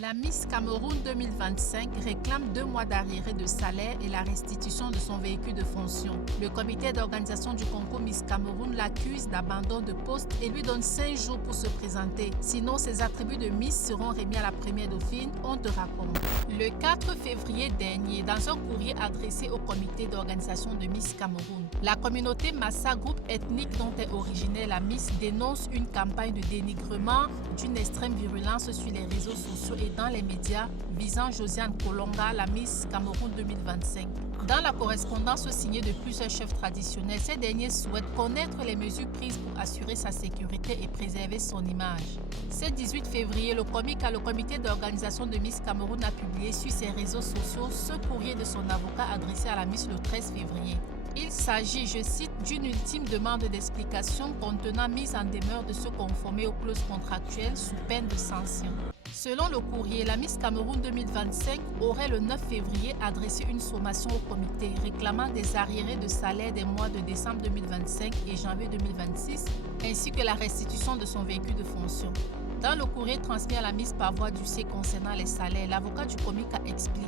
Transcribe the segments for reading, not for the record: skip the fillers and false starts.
La Miss Cameroun 2025 réclame 2 mois d'arriérés de salaire et la restitution de son véhicule de fonction. Le comité d'organisation du concours Miss Cameroun l'accuse d'abandon de poste et lui donne 5 jours pour se présenter. Sinon, ses attributs de Miss seront remis à la première dauphine, on te raconte. Le 4 février dernier, dans un courrier adressé au comité d'organisation de Miss Cameroun, la communauté Massa, groupe ethnique dont est originaire la Miss, dénonce une campagne de dénigrement d'une extrême virulence sur les réseaux sociaux et dans les médias visant Josiane Kolonga, la Miss Cameroun 2025. Dans la correspondance signée de plusieurs chefs traditionnels, ces derniers souhaitent connaître les mesures prises pour assurer sa sécurité et préserver son image. Ce 18 février, le comité d'organisation de Miss Cameroun a publié sur ses réseaux sociaux ce courrier de son avocat adressé à la Miss le 13 février. Il s'agit, je cite, d'une ultime demande d'explication contenant mise en demeure de se conformer aux clauses contractuelles sous peine de sanction. Selon le courrier, la Miss Cameroun 2025 aurait le 9 février adressé une sommation au comité réclamant des arriérés de salaire des mois de décembre 2025 et janvier 2026, ainsi que la restitution de son véhicule de fonction. Dans le courrier transmis à la Miss par voie d'huissier concernant les salaires, l'avocat du comica explique: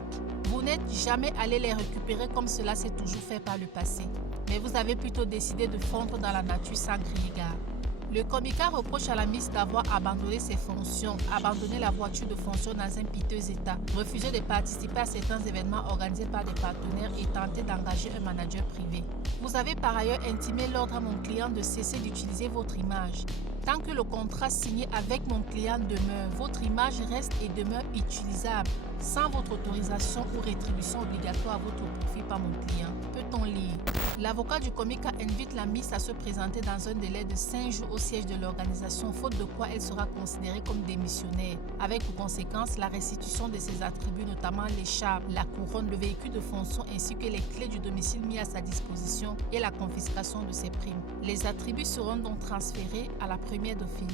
vous n'êtes jamais allé les récupérer comme cela s'est toujours fait par le passé, mais vous avez plutôt décidé de fondre dans la nature sans crier gare. Le comica reproche à la Miss d'avoir abandonné ses fonctions, abandonné la voiture de fonction dans un piteux état, refusé de participer à certains événements organisés par des partenaires et tenté d'engager un manager privé. Vous avez par ailleurs intimé l'ordre à mon client de cesser d'utiliser votre image. Tant que le contrat signé avec mon client demeure, votre image reste et demeure utilisable sans votre autorisation ou rétribution obligatoire à votre profit par mon client. Peut-on lire? L'avocat du comica invite la Miss à se présenter dans un délai de 5 jours au siège de l'organisation, faute de quoi elle sera considérée comme démissionnaire, avec pour conséquence la restitution de ses attributs, notamment l'écharpe, la couronne, le véhicule de fonction ainsi que les clés du domicile mis à sa disposition et la confiscation de ses primes. Les attributs seront donc transférés à la première dauphine.